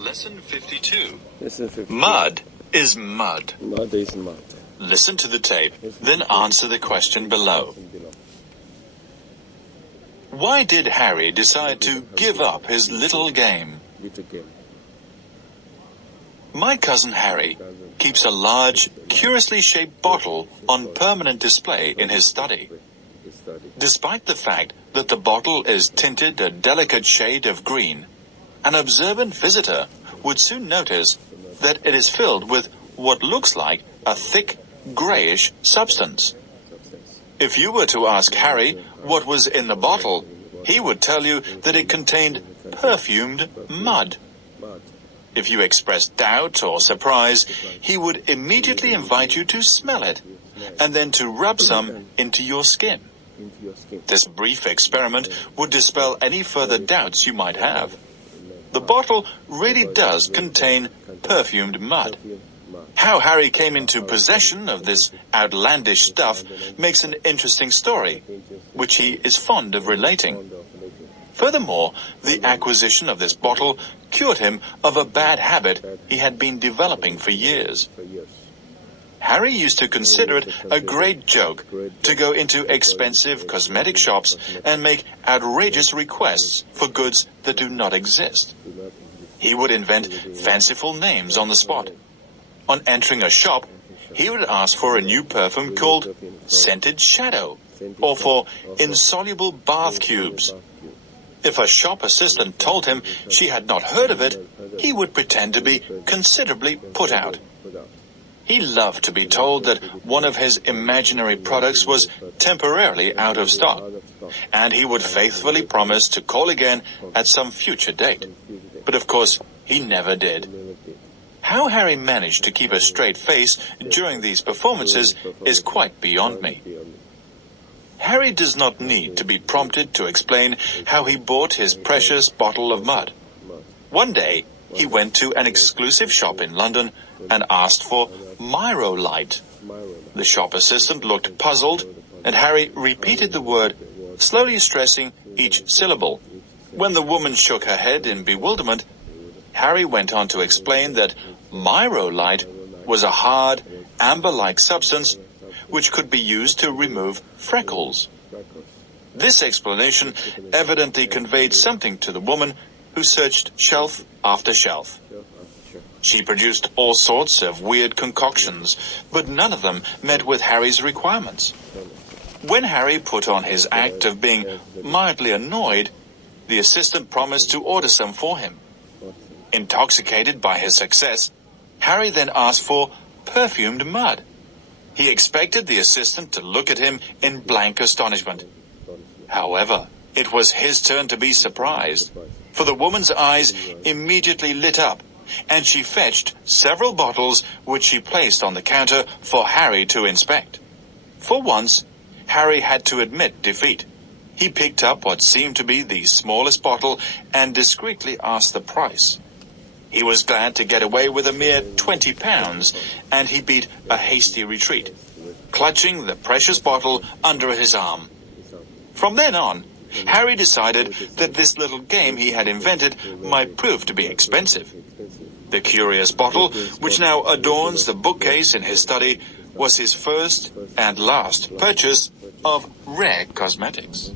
Lesson 52. Lesson 52. Mud is mud. Mud is mud. Listen to the tape, then answer the question below. Why did Harry decide to give up his little game? Little game. My cousin Harry keeps a large, curiously shaped bottle on permanent display in his study. Despite the fact that the bottle is tinted a delicate shade of green, an observant visitor would soon notice that it is filled with what looks like a thick, grayish substance. If you were to ask Harry what was in the bottle, he would tell you that it contained perfumed mud. If you expressed doubt or surprise, he would immediately invite you to smell it, and then to rub some into your skin. This brief experiment would dispel any further doubts you might have. The bottle really does contain perfumed mud. How Harry came into possession of this outlandish stuff makes an interesting story, which he is fond of relating. Furthermore, the acquisition of this bottle cured him of a bad habit he had been developing for years. Harry used to consider it a great joke to go into expensive cosmetic shops and make outrageous requests for goods that do not exist. He would invent fanciful names on the spot. On entering a shop, he would ask for a new perfume called Scented Shadow, or for insoluble bath cubes. If a shop assistant told him she had not heard of it, he would pretend to be considerably put out. He loved to be told that one of his imaginary products was temporarily out of stock, and he would faithfully promise to call again at some future date. But of course, he never did. How Harry managed to keep a straight face during these performances is quite beyond me. Harry does not need to be prompted to explain how he bought his precious bottle of mud. One day, he went to an exclusive shop in London and asked for Myrolite. The shop assistant looked puzzled, and Harry repeated the word, slowly stressing each syllable. When the woman shook her head in bewilderment, Harry went on to explain that Myrolite was a hard, amber-like substance which could be used to remove freckles. This explanation evidently conveyed something to the woman, who searched shelf after shelf. She produced all sorts of weird concoctions, but none of them met with Harry's requirements. When Harry put on his act of being mildly annoyed, the assistant promised to order some for him. Intoxicated by his success, Harry then asked for perfumed mud. He expected the assistant to look at him in blank astonishment. However, it was his turn to be surprised, for the woman's eyes immediately lit up, and she fetched several bottles which she placed on the counter for Harry to inspect. For once, Harry had to admit defeat. He picked up what seemed to be the smallest bottle and discreetly asked the price. He was glad to get away with a mere £20, and he beat a hasty retreat, clutching the precious bottle under his arm. From then on, Harry decided that this little game he had invented might prove to be expensive. The curious bottle, which now adorns the bookcase in his study, was his first and last purchase of rare cosmetics.